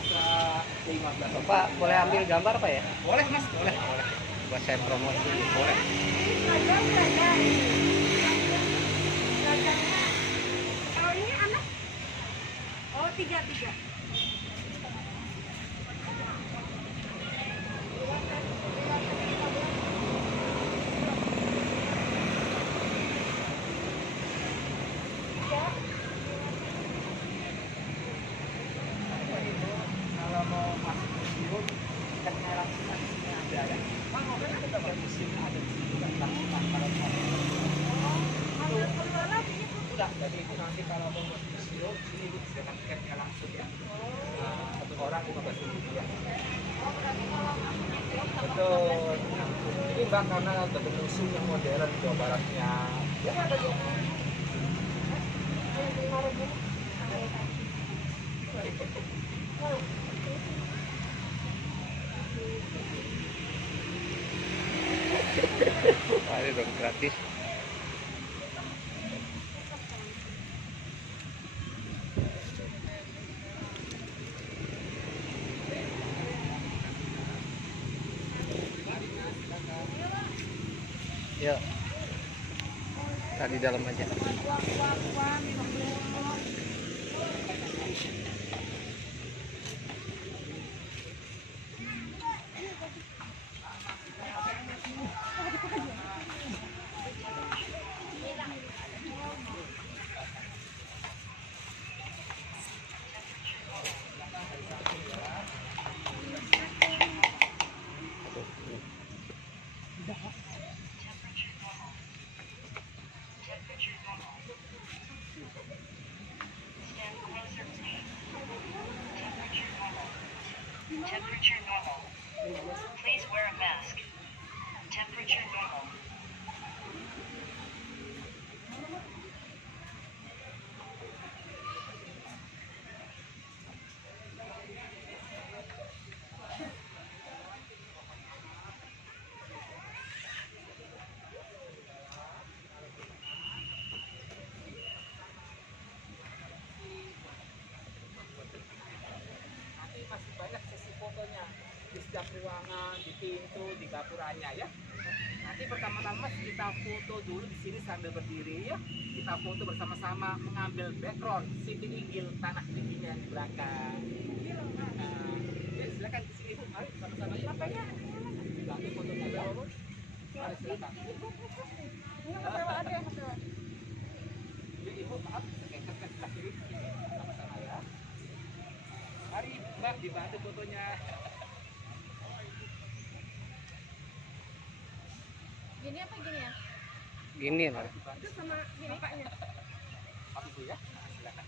Astra C15. Bapak boleh ambil gambar Pak ya? Boleh Mas, boleh. Buat saya promosi dulu. Boleh. Kalau ini anak? Oh, tiga. Kalau mau masuk museum, tiketnya langsung di sini ada ya. Ada museum ada di sini kan langsung kalau mau. Udah, jadi itu nanti kalau mau masuk museum, sini Ibu disediakan tiketnya langsung ya. Nah, satu orang 15.000 ya. Betul. Ini Mbak karena bentuk museum yang modern Jawa Baratnya. Ya ada juga. Ada dong gratis. Ya. Kita di dalam aja. Temperature normal. Please wear a mask. Temperature normal. Nanti masih banyak sesi fotonya di setiap ruangan, di pintu, di gapuranya ya. Nanti pertama-tama kita foto dulu di sini sambil berdiri ya. Kita foto bersama-sama mengambil background Siti Inggil tanah tingginya di belakang. Nah, ya, silakan di sini Bu, mari sama-sama ya. Nanti foto dulu. Mari silakan. Ya, Ibu maaf, geser ke sebelah kiri sini sama-sama ya. Mari Mbak dibantu fotonya. Gini apa gini ya? Gini lah. Itu sama gini paknya. Pak Ibu ya, nah, silakan.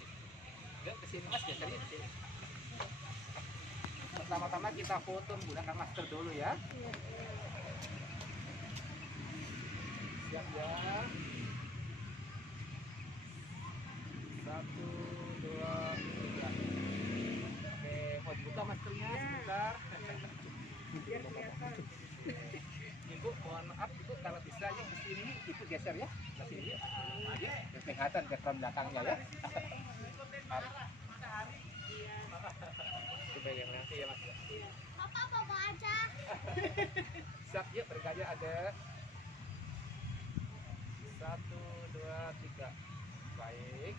Yuk ke sini Mas, gesernya di sini. Pertama-tama kita foto menggunakan masker dulu ya. Siap ya. 1, 2, 3. Oke, mau dibuka maskernya sebentar. Biar kelihatan. Ibu, mohon maaf Ibu kalau bisa yang ke sini Ibu geser ya. Ke sini. Ya, biar kelihatan background belakangnya ya. Mari. Coba yang nanti ya Mas. Bapak bawa aja. Siap ya, bergaya ada. 1, 2, 3. Baik.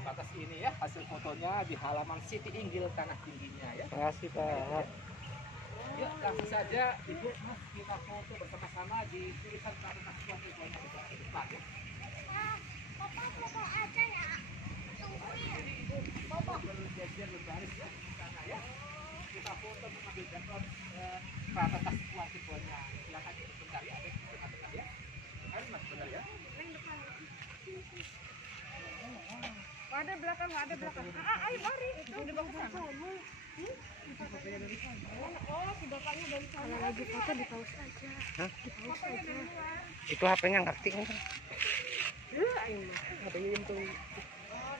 Batas ini ya hasil fotonya di halaman Siti Inggil tanah tingginya ya. Terima kasih Pak. Yuk langsung saja Ibu Mas kita foto bersama-sama di tulisan Fakultas Keluarga di depan ya. Bapak bawa aja ya. Tungguin. Bapak berjejer berbaris ya di sana ya. Kita foto mengambil background Fakultas Keluarga. Silakan Ibu bentar ya, ada bentar ya. Ayo Mas bentar ya. Yang depan. Ada belakang, ada belakang. Ayo mari. Itu dibawa ke sana. Oh, si bapaknya dari sana. Kalau lagi foto di pause aja. Hah? Di pause aja. Itu HP-nya ngerti kan? Ayo mah. HP-nya yang tuh.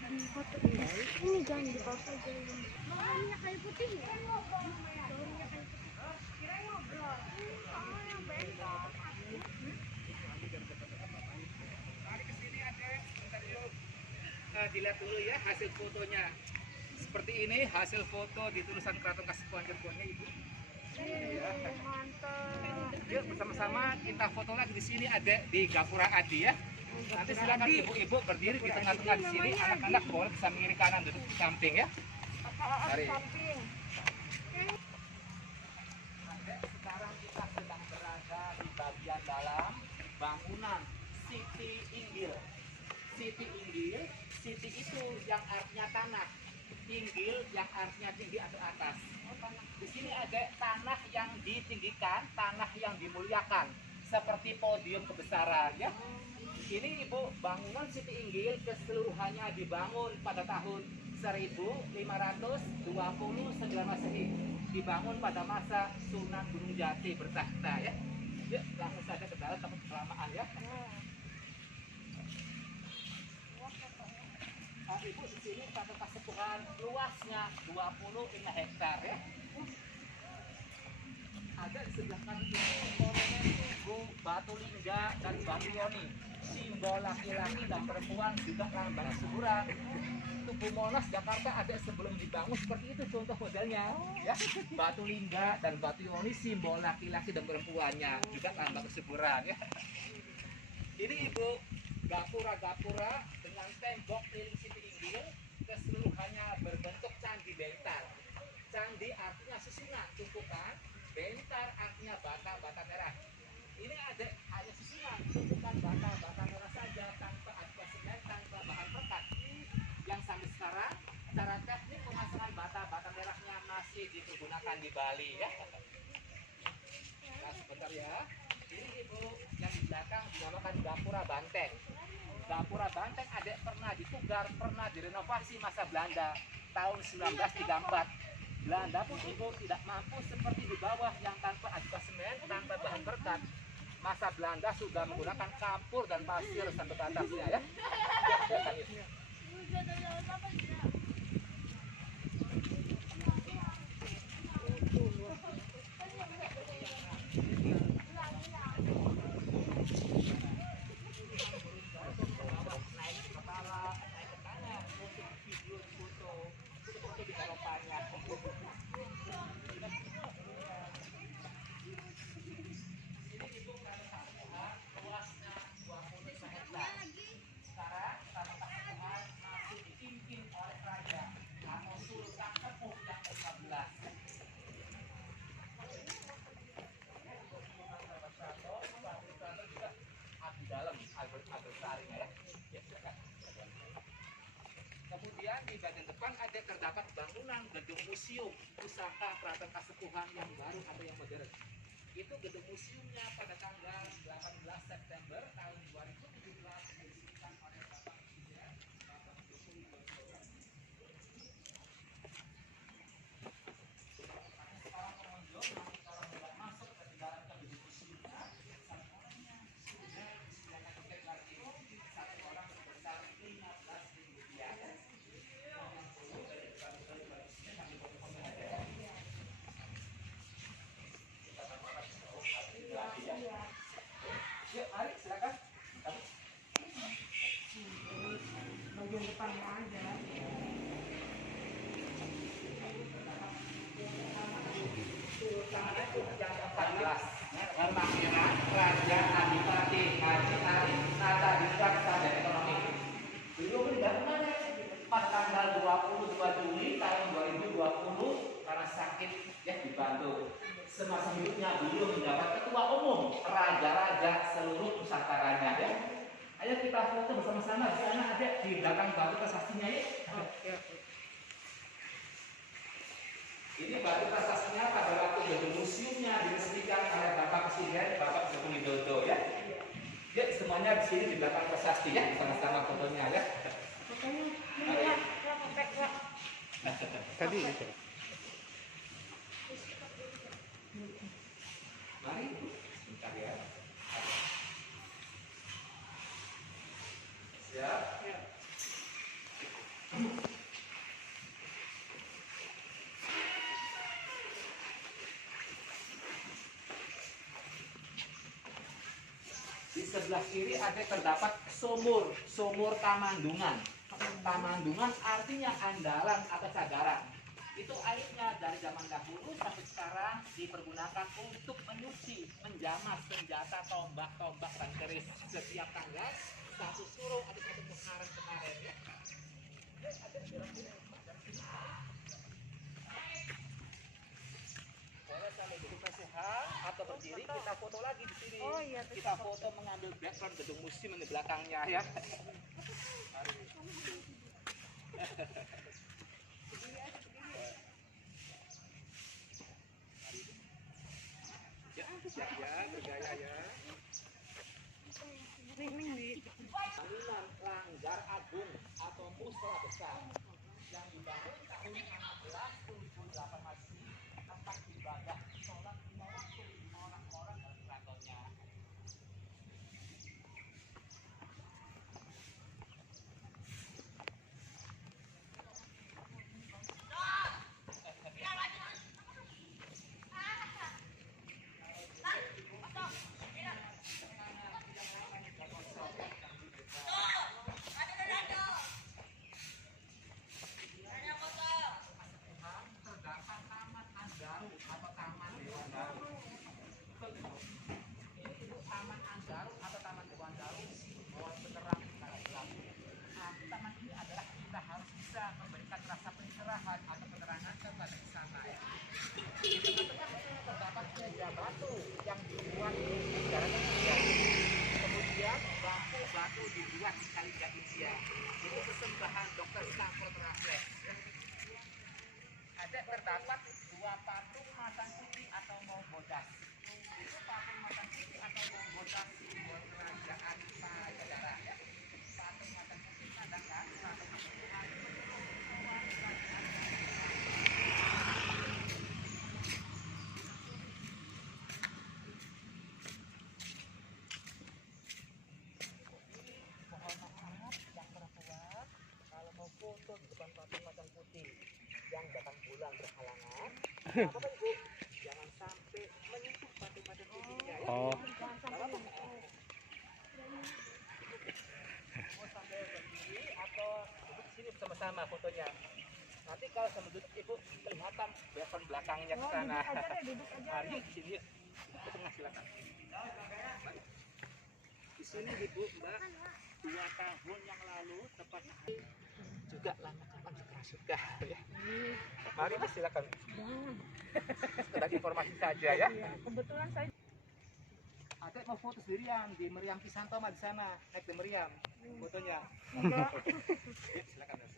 Di foto ini. Ini jangan di pause aja. Minyak kayu putih. Minyak kayu putih. Kira ngobrol. Oh, yang bengkok. Mari ke sini ada bentar yuk. Dilihat dulu ya hasil fotonya. seperti ini hasil foto di tulisan Keraton Kasepuhan Cirebonnya Ibu. Iya. Mantap. Yuk bersama-sama kita foto lagi di sini ada di Gapura Adi ya. Nanti silakan ibu-ibu berdiri di tengah-tengah di sini, anak-anak boleh bisa kiri kanan duduk di samping ya. Mari. Sekarang kita sedang berada di bagian dalam bangunan Siti Inggil. Siti Inggil, Siti itu yang artinya tanah, Inggil yang artinya tinggi atau atas. Di sini ada tanah yang ditinggikan, tanah yang dimuliakan, seperti podium kebesaran ya. Ini Ibu, bangunan Siti Inggil keseluruhannya dibangun pada tahun 1529 Masehi. Dibangun pada masa Sunan Gunung Jati bertahta ya. Yuk langsung saja ke dalam takut kelamaan ya. Ibu di sini Keraton Kasepuhan luasnya 25 hektar ya. Ada di sebelah kanan ini monumen tugu batu lingga dan batu yoni, simbol laki-laki dan perempuan juga lambang kesuburan. Tugu Monas Jakarta ada sebelum dibangun seperti itu contoh modelnya ya. Batu lingga dan batu yoni simbol laki-laki dan perempuannya juga lambang kesuburan ya. Ini Ibu gapura-gapura dengan tembok keliling Siti Inggil keseluruhannya berbentuk candi bentar. Candi artinya susunan tumpukan, bentar artinya bata-bata merah. Ini ada hanya susunan tumpukan bata-bata merah saja tanpa ada semen, tanpa bahan pekat. Yang sampai sekarang cara teknik pemasangan bata-bata merahnya masih dipergunakan di Bali ya. Nah sebentar ya. Ini Ibu yang di belakang dinamakan Gapura Banteng. Gapura Banteng ada pernah ditugar, pernah direnovasi masa Belanda tahun 1934. Belanda pun Ibu tidak mampu seperti di bawah yang tanpa adukan semen, tanpa bahan berkat. Masa Belanda sudah menggunakan kapur dan pasir sampai batasnya ya. Kemudian di bagian depan ada terdapat bangunan gedung museum pusaka Keraton Kasepuhan yang baru atau yang modern. Itu gedung museumnya pada tanggal 18 September tahun 2017 diresmikan oleh Bapak Presiden Bapak Joko Widodo. Para pengunjung nanti kalau tidak masuk ke dalam gedung museumnya, satu orangnya sudah disediakan tiket parkir, satu orang sebesar Rp15.000. Yuk, mari silakan. Bagian depannya aja. Pangeran Raja Adipati Haji Arif Nata Dikraksa dan Ekonomi. Beliau meninggal kemana? Pada tanggal 22 Juli tahun 2020 karena sakit ya di Bandung. Semasa hidupnya beliau menjabat ketua umum raja-raja seluruh Nusantaranya ya. Ayo kita foto bersama-sama di sana ada di belakang batu prasasti-nya ya. Ini batu prasasti-nya pada waktu gedung museumnya diresmikan oleh Bapak Presiden Bapak Joko Widodo ya. Ya semuanya di sini di belakang prasasti ya, sama-sama fotonya ya. Fotonya Tadi itu. Mari, sebentar ya. Siap. Di sebelah kiri ada terdapat sumur Kamandungan. Tamandungan artinya andalan atau cagaran. Itu airnya dari zaman dahulu sampai sekarang dipergunakan untuk menyuci, menjamas senjata, tombak-tombak dan keris. Setiap tanggal satu suruh ada satu Muharram kemarin ya. Boleh sambil duduk sehat atau berdiri, kita foto lagi di sini. Oh iya, Kita foto mengambil background gedung museum di belakangnya ya. Ya, siap ya, bergaya ya. Bangunan Langgar Agung atau Musala Besar yang dibangun tahun 1678 Masehi, tempat ibadah sholat 5 waktu orang-orang dari keratonnya. Terdapat Taman Anggaru atau Taman Dewan Daru. Ini itu Taman Anggaru atau Taman Dewan Daru bahwa penerang secara Islam. Nah, taman ini adalah kita harus bisa memberikan rasa pencerahan atau penerangan kepada sana ya. Di tengah-tengah terdapat meja batu yang dibuat di negara India. Kemudian lampu batu dibuat di Kalija India. Itu persembahan Dr. Stanford Raffles. Ada terdapat dua patung macan putih atau Monggodas. Itu patung macan putih atau Monggodas simbol kerajaan Pajajaran ya. Patung macan putih menandakan satu kesatuan persatuan kerajaan. Mohon maaf yang perempuan kalau mau foto di depan patung macan putih yang datang bulan berhalangan. Apa ibu? Jangan sampai menyentuh patung-patung putihnya ya. Oh, Jangan Nggak sampai apa-apa. Mau sambil berdiri atau duduk sini bersama-sama fotonya. Nanti kalau sambil duduk ibu kelihatan background belakangnya ke Oh, sana. duduk aja deh, duduk aja. Mari di sini yuk. Ke tengah silakan. Di sini ibu mbak 2 tahun yang lalu tepat juga lama kapan suka ya. Mari mas silakan. Jangan. Sekedar informasi saja ya. Iya, kebetulan saya Adek mau foto sendirian di Meriam Kisantoma di sana, naik di Meriam fotonya. enggak. Ya, silakan mas.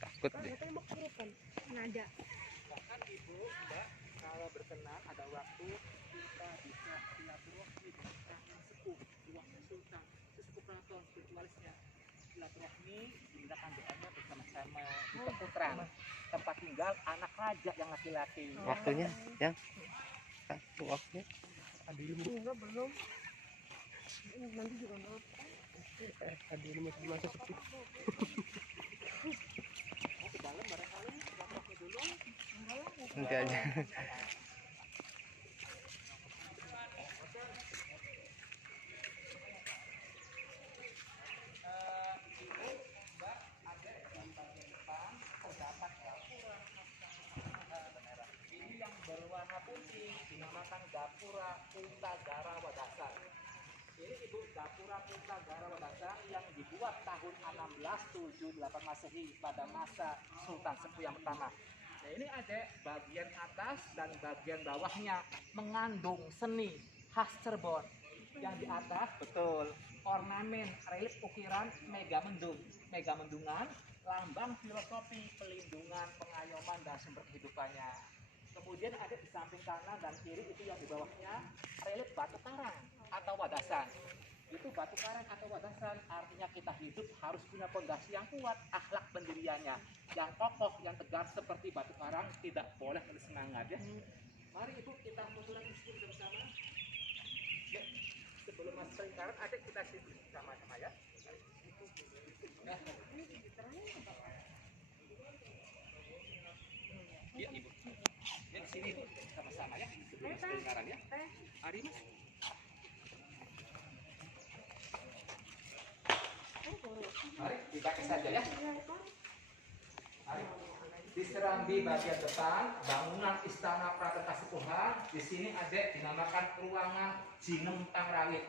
takut deh. Katanya mau kerupan. Nada. Bahkan ibu, mbak, kalau berkenan ada waktu kita bisa silaturahmi dengan kangen sepuh, waktu sultan, sesepuh keraton spiritualisnya. Silaturahmi dimintakan doanya bersama-sama di Keputran, tempat tinggal anak raja yang laki-laki. Waktunya, yang waktunya. Enggak, belum. Nanti juga enggak. Mau ke dalam barangkali silaturahmi dulu. Nanti aja. Ibu, mbak, adek di bagian depan terdapat gapura ini yang berwarna putih dinamakan Gapura Puntagara Wadasa. Ini ibu Gapura Puntagara Wadasa yang dibuat tahun 1678 Masehi pada masa Sultan Sepuh yang pertama. Nah ini ada bagian atas dan bagian bawahnya mengandung seni khas Cirebon. Yang di atas betul ornamen relief ukiran Megamendung, Megamendungan, lambang filosofi pelindungan, pengayoman dan sumber kehidupannya. Kemudian ada di samping kanan dan kiri itu yang di bawahnya relief batu karang atau wadasan. Itu batu karang atau wadasan artinya kita hidup harus punya fondasi yang kuat, akhlak pendiriannya yang kokoh, yang tegar seperti batu karang, tidak boleh bersemangat ya. Mari ibu kita foto lagi bersama. Ya, sebelum masuk lingkaran ada kita situ sama-sama ya. Nah, ya ibu. Ya di sini sama-sama ya sebelum masuk lingkaran ya. Mari mas. Mari dipakai saja ya. Mari. Di serambi bagian depan bangunan Istana Keraton Kasepuhan. Di sini ada dinamakan ruangan Jinem Pangrawit.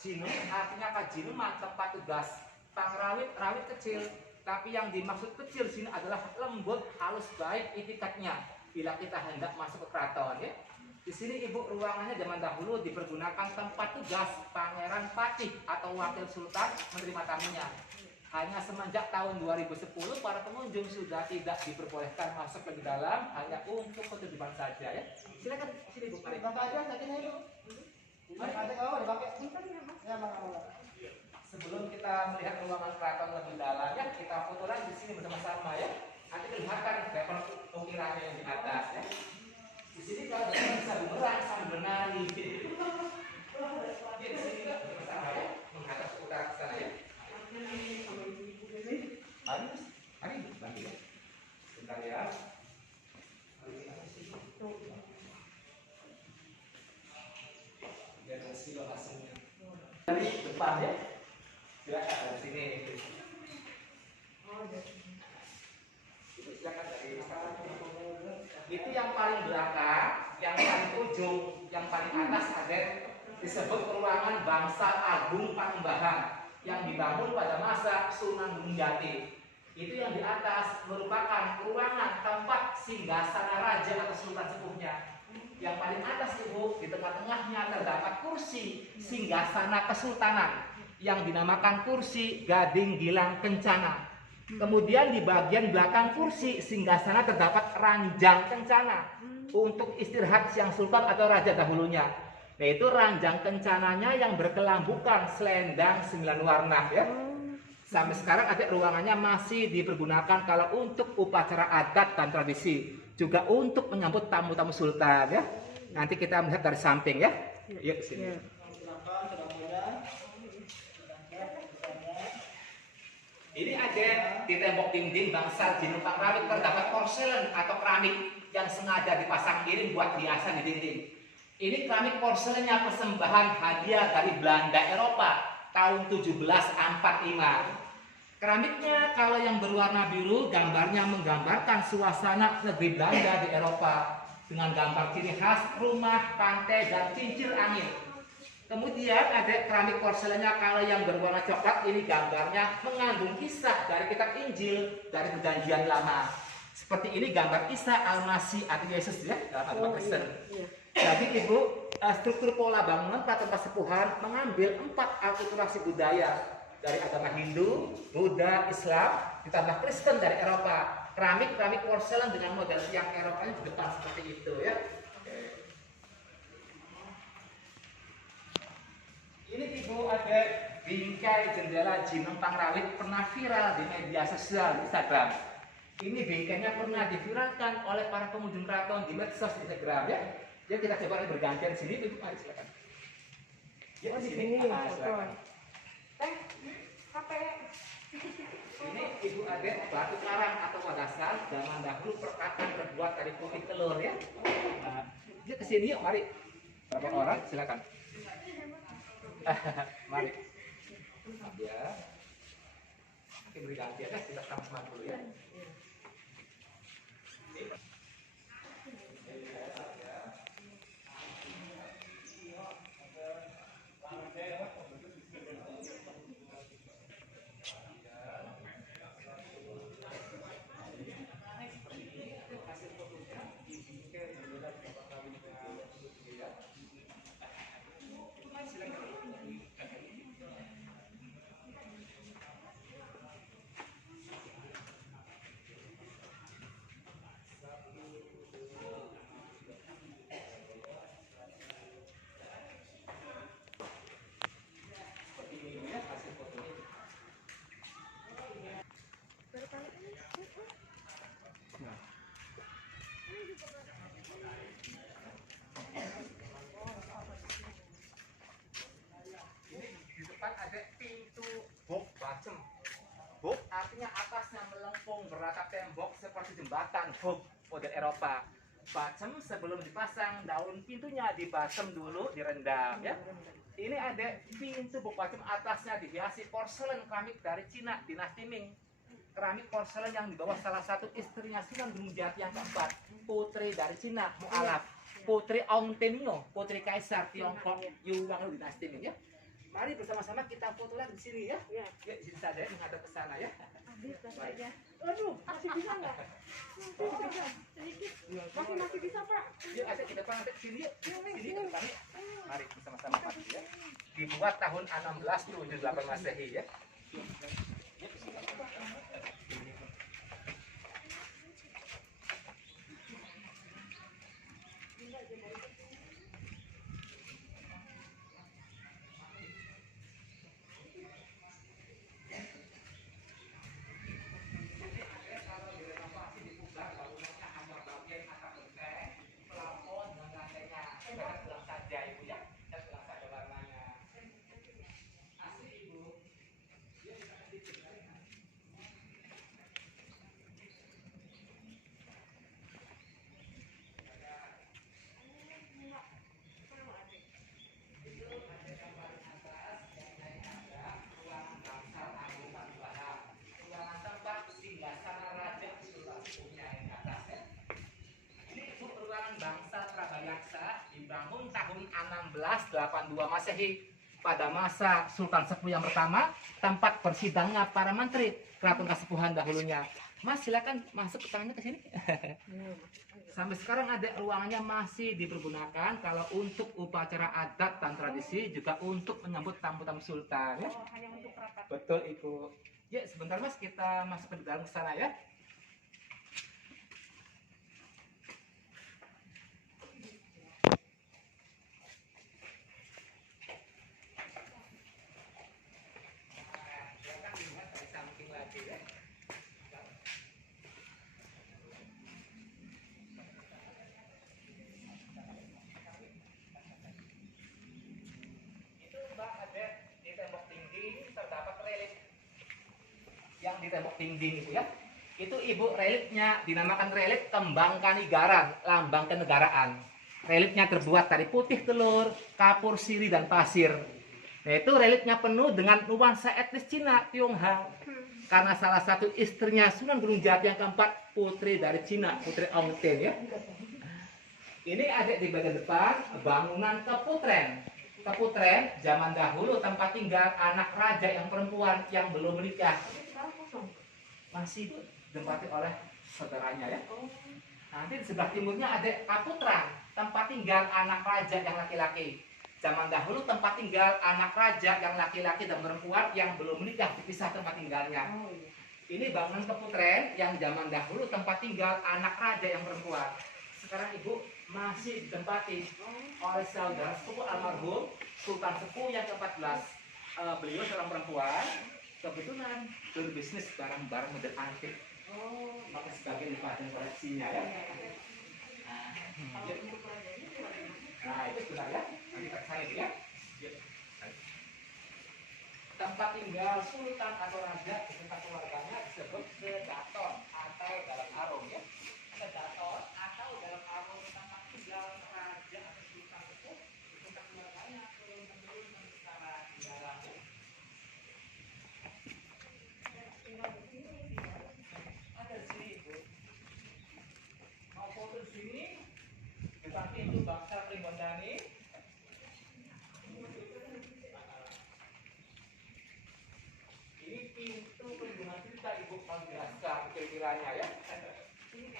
Jinem artinya apa? Jinem tempat tugas. Pangrawit, rawit kecil. Tapi yang dimaksud kecil sini adalah lembut, halus, baik itikadnya. Bila kita hendak masuk ke keraton ya. Di sini ibu ruangannya zaman dahulu dipergunakan tempat tugas Pangeran Patih atau wakil sultan menerima tamunya. Hanya semenjak tahun 2010 para pengunjung sudah tidak diperbolehkan masuk lebih dalam, hanya untuk ketujuan saja ya. Silakan sini Bu. Mari. Sebelum kita melihat ruangan keraton lebih dalam ya, kita foto lagi di sini bersama-sama ya. Nanti kelihatan level ukirannya yang di atas ya. Di sini kalau bisa bumerang sambil menari. Di sini juga bersama ya, menghadap ke utara ke sana ya. Mari bantu ya. Sebentar ya. Biar hasil hasilnya. Dari depan ya. Silakan dari sini. Silakan dari sana. Itu yang paling belakang, yang paling ujung, yang paling atas ada disebut ruangan Bangsal Agung Panembahan yang dibangun pada masa Sunan Gunung Jati. Itu yang di atas merupakan ruangan tempat singgasana raja atau sultan sepuhnya. Yang paling atas ibu, di tengah-tengahnya terdapat kursi singgasana kesultanan yang dinamakan kursi Gading Gilang Kencana. Kemudian di bagian belakang kursi singgasana terdapat ranjang kencana untuk istirahat siang sultan atau raja dahulunya. Yaitu ranjang kencananya yang berkelambukan selendang 9 warna ya. Sampai sekarang ada ruangannya masih dipergunakan kalau untuk upacara adat dan tradisi, juga untuk menyambut tamu-tamu sultan ya. Nanti kita melihat dari samping ya. Yuk ke sini. Ini ada di tembok dinding Bangsal Jinem Pangrawit terdapat porselen atau keramik yang sengaja dipasang miring buat hiasan di dinding. Ini keramik porselennya persembahan hadiah dari Belanda Eropa tahun 1745. Keramiknya kalau yang berwarna biru gambarnya menggambarkan suasana negeri Belanda di Eropa dengan gambar ciri khas rumah, pantai, dan kincir angin. Kemudian ada keramik porselennya kalau yang berwarna coklat, ini gambarnya mengandung kisah dari kitab Injil dari Perjanjian Lama. Seperti ini gambar Isa Al-Masih atau Yesus ya dalam agama Kristen. Jadi ibu, struktur pola bangunan Keraton Kasepuhan mengambil 4 akulturasi budaya dari agama Hindu, Buddha, Islam, ditambah Kristen dari Eropa. Keramik porselen dengan model tiang Eropanya di depan seperti itu ya. Ini ibu ada bingkai jendela Jinem Pangrawit pernah viral di media sosial di Instagram. Ini bingkainya pernah diviralkan oleh para pengunjung keraton di medsos Instagram ya. Jadi kita coba bergantian sini, ibu mari silakan. Ya di sini, silakan. Ini ibu ada batu karang atau wadasal zaman dahulu perkataan terbuat dari putih telur ya. Nah, dia kesini yuk, mari. Berapa orang? Silakan. Mari. Ya. Oke, beri gantian ya, kita sama-sama dulu ya. Buk artinya atasnya melengkung beratap tembok seperti jembatan. Buk model Eropa. Bacem sebelum dipasang, daun pintunya dibasem dulu, direndam ya. Ini ada pintu buk bacem, atasnya dihiasi porselen keramik dari Cina, dinasti Ming. Keramik porselen yang dibawa salah satu istrinya Sunan Gunung Jati yang keempat, putri dari Cina, Mu'alaf, putri Ong Tenyo, putri Kaisar Tiongkok, Yuwang dinasti Ming ya. Mari bersama-sama kita foto lagi di sini ya. Ya, di sini saja menghadap ke sana ya. Habis saja. Aduh, Masih bisa nggak? Sedikit. Masih bisa, Pak. yuk ada kita panggil sini yuk. Sini ke depan yuk. Mari bersama-sama mari ya. Dibuat tahun 1678 Masehi ya. Yuk, sini. Dibangun tahun 1682 Masehi pada masa Sultan Sepuh yang pertama, tempat persidangnya para menteri keraton Kasepuhan dahulunya. Mas silakan masuk ke tangannya ke sini. Sampai sekarang ada ruangannya masih dipergunakan kalau untuk upacara adat dan tradisi, juga untuk menyambut tamu-tamu sultan ya. Oh, hanya untuk rapat. Betul Ibu. Ya sebentar Mas, kita masuk ke dalam sana ya. Yang di tembok dinding itu ya, itu ibu reliknya dinamakan relik kembang kanigaran, lambang kenegaraan. Reliknya terbuat dari putih telur, kapur siri dan pasir. Nah, itu reliknya penuh dengan nuansa etnis Cina Tionghoa, karena salah satu istrinya Sunan Gunung Jati yang keempat, putri dari Cina, putri Ong Ten ya. Ini ada di bagian depan bangunan keputren. Keputren zaman dahulu tempat tinggal anak raja yang perempuan yang belum menikah. Masih ditempati oleh saudaranya ya. Nanti di sebelah timurnya ada Kaputran, tempat tinggal anak raja yang laki-laki. Zaman dahulu tempat tinggal anak raja yang laki-laki dan perempuan yang belum menikah, dipisah tempat tinggalnya. Ini bangunan Keputren yang zaman dahulu tempat tinggal anak raja yang perempuan. Sekarang ibu masih ditempati oleh saudara sepupu almarhum Sultan Sepuh yang ke-14. Beliau seorang perempuan, kebetulan berbisnis barang-barang model antik. Maka sebagian dipakai koleksinya ya. Nah itu sebentar ya. Nanti ke saya ya. Tempat tinggal sultan atau raja beserta keluarganya disebut sedaton atau dalam arum ya. Sedaton atau dalam arum tempat tinggal raja atau sultan sepuh beserta keluarganya turun-temurun secara tinggalan. Ada di sini ibu. Mau foto di sini? Di samping itu bangsa Primbondani. Ini pintu pengguna cerita ibu kalau jelaskan kira-kiranya ya. Ini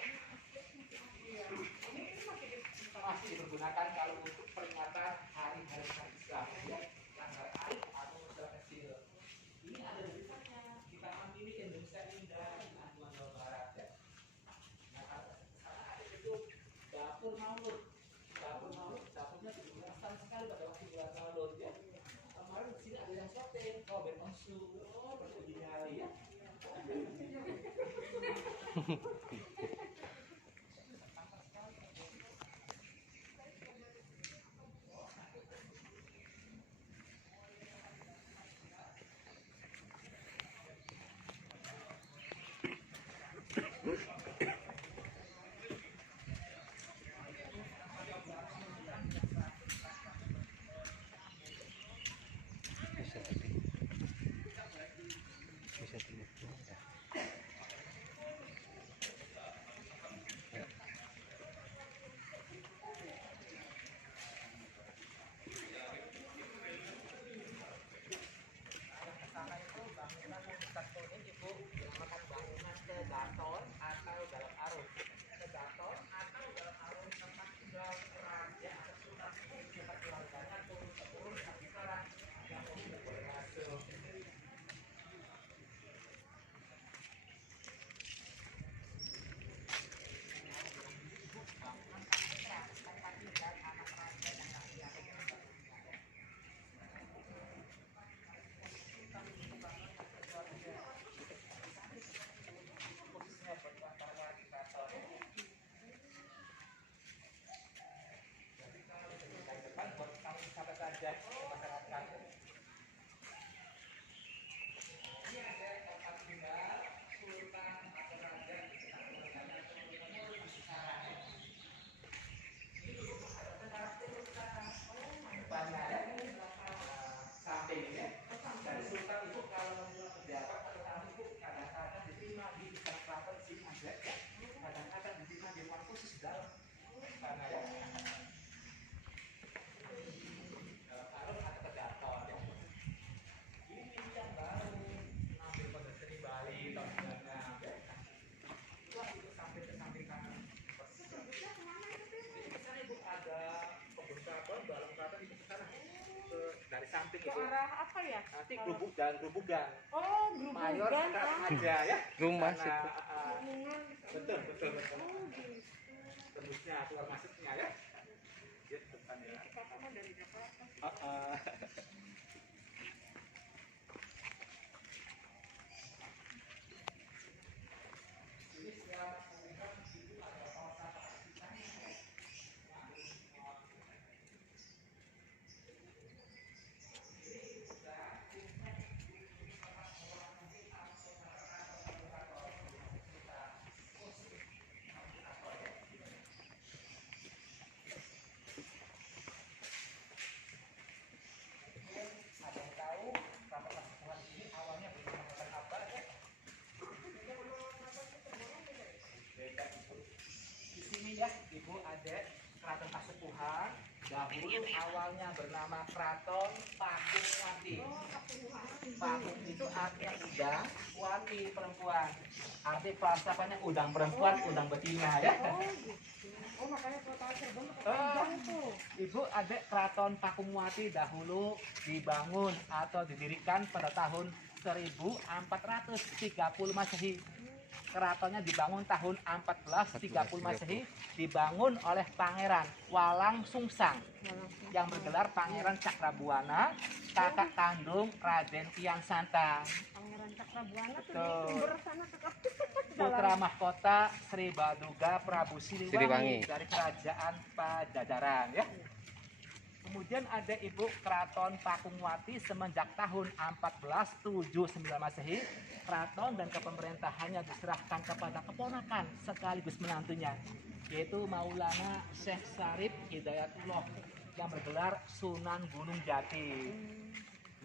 masih dipergunakan kalau untuk peringatan hari-hari Islam ya. Tanggal air atau masalah kecil. Ini ada di sana. Kita ambil Indonesia Indah Anjuran Jawa Barat ya. Nah, ada itu dapur maulud. Dapur maulud, dapurnya digunakan sekali pada waktu bulan maulud ya. Kemarin di sini ada yang syuting, Ben Onsu, beruji nyali ya. arah apa ya? Nanti Gerobogan, Gerobogan. Oh, Mayor Gerobogan. sekarang aja ya. Rumah Karena, situ. Lamongan. betul, betul, betul. Oh, gitu. Tembusnya keluar masuknya ya. Ya, depan ya. Kakak mah dari Jakarta. Ada yang tahu Keraton Kasepuhan ini awalnya bernama apa ya? Beda, Ibu. Di sini ya, Ibu ada Keraton Kasepuhan. Dahulu awalnya bernama Keraton Pakumwati. Pakum itu artinya udang, wati perempuan. Arti falsafahnya udang perempuan, udang betina ya. Oh, gitu. Oh, makanya kota Cirebon Oh. panjang tuh. Ibu ada Keraton Pakumwati dahulu dibangun atau didirikan pada tahun 1430 Masehi. Keratonnya dibangun tahun 1430 Masehi, dibangun oleh Pangeran Walang Sungsang yang bergelar Pangeran Cakrabuana, kakak kandung Raden Kian Santang. Pangeran Cakrabuana tuh di Betul. sumber sana tuh. Putra mahkota Sri Baduga Prabu Siliwangi Siliwangi. dari kerajaan Pajajaran ya. Kemudian ada Ibu Keraton Pakumwati semenjak tahun 1479 Masehi. Keraton dan kepemerintahannya diserahkan kepada keponakan sekaligus menantunya, yaitu Maulana Syekh Sarip Hidayatullah yang bergelar Sunan Gunung Jati.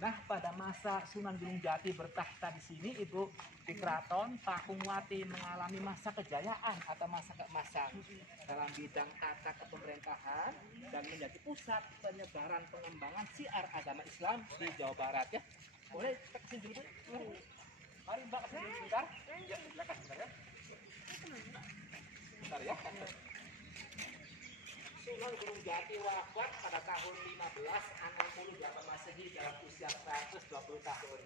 Nah, pada masa Sunan Gunung Jati bertahta di sini, Ibu, di Keraton Pakumwati mengalami masa kejayaan atau masa keemasan dalam bidang tata kepemerintahan dan menjadi pusat penyebaran pengembangan syiar agama Islam di Jawa Barat ya. Boleh kita kesini dulu, Bu? Mari Mbak kesini dulu sebentar. Ya, silakan sebentar ya. Sebentar ya. Sunan Gunung Jati wafat pada tahun 1568 Masehi dalam usia 120 tahun.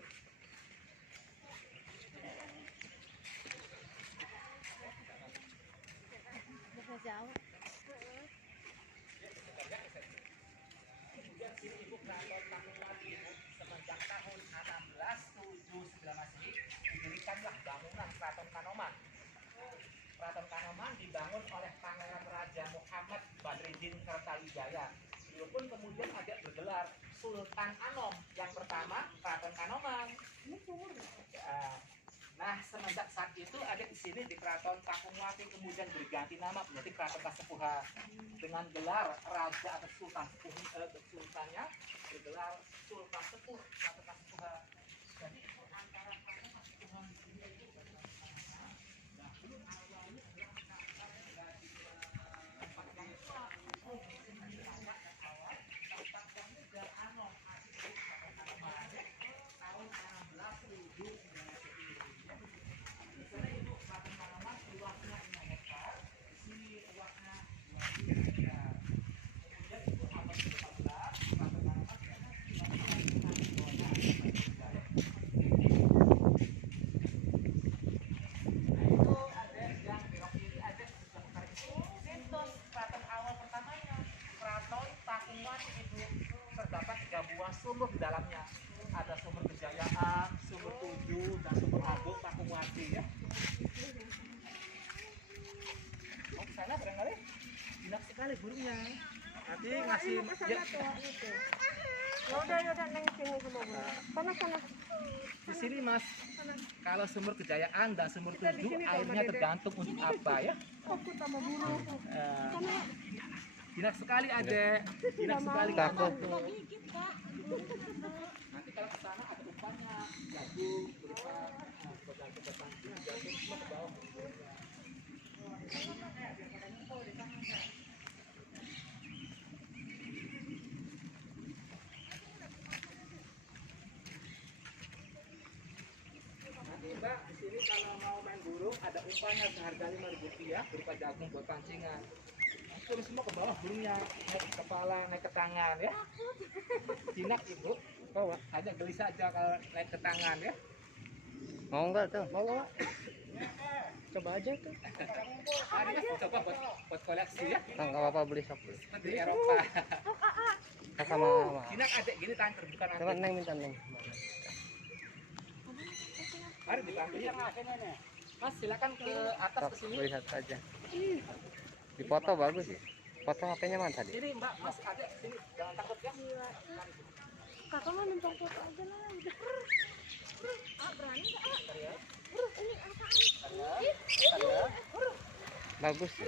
Bisa jauh. Kemudian sini Ibu Keraton Pakumwati Ibu semenjak tahun 1679 Masehi didirikanlah bangunan Keraton Kanoman. Keraton Kanoman dibangun oleh Pangeran Raja Muhammad Badridin Kertawijaya. Beliau pun kemudian ada bergelar Sultan Anom. Yang pertama Keraton Kanoman. Nah, semenjak saat itu ada di sini di Keraton Pakumwati kemudian berganti nama menjadi Keraton Kasepuhan dengan gelar Raja atau Sultan Sultannya bergelar Sultan Sepuh Keraton Kasepuhan. Jadi itu antara Keraton Kasepuhan di sini itu bersama-sama. Dahulu awalnya adalah tempat yang muda Anom asli Keraton Kanoman tahun 1679. Di sana Ibu Keraton Kanoman luasnya 5 hektar, di sini luasnya 20 hektar. Kemudian Ibu abad ke-14 Keraton Kanoman karena nah itu ada yang belok kiri ada sebelah utara itu Sintos keraton awal pertamanya Keraton Pakumwati Ibu. Terdapat 3 buah sumur di dalamnya. Ada sumur Kejayaan, sumur Tujuh, dan sumur Agung Pakumwati ya. Oh, ke sana barangkali jinak sekali burungnya. Nanti ngasih Mau ke sana tuh itu. Ya udah neng sini sama gue. Sana. di sini Mas. Kalau sumur Kejayaan dan sumur Kita di Tujuh sini, Pak, airnya Dede. tergantung untuk apa ya. Takut sama burung. Eh, Sana. jinak sekali Adek. Jinak sekali Takut. kamu tuh. Nanti kalau ke sana ada umpannya, jagung, berupa bergantung jagung semua ke bawah. Nanti Mbak, di sini kalau mau main burung ada umpannya seharga Rp5.000 berupa jagung buat pancingan. Turun semua ke bawah burungnya, naik ke kepala, naik ke tangan ya. Jinak Ibu. Bawa. Ada beli saja kalau naik ke tangan ya. Mau enggak tuh? Bawa. Coba aja tuh. Ada mas coba buat koleksi ya. Enggak apa-apa beli sok. Seperti Eropa. Sama Ini adek gini tangan terbuka nanti. coba Neng minta Neng. Mari dibantu ya. Mas silakan ke atas Sok, ke sini. beli satu aja. Dipoto bagus ya. Foto HP-nya mana tadi? Sini Mbak, Mas adek sini. Jangan takut ya. Kakak mah numpang foto aja lah. Udah. Berani nggak? Ini apaan? Ada. Bagus ya.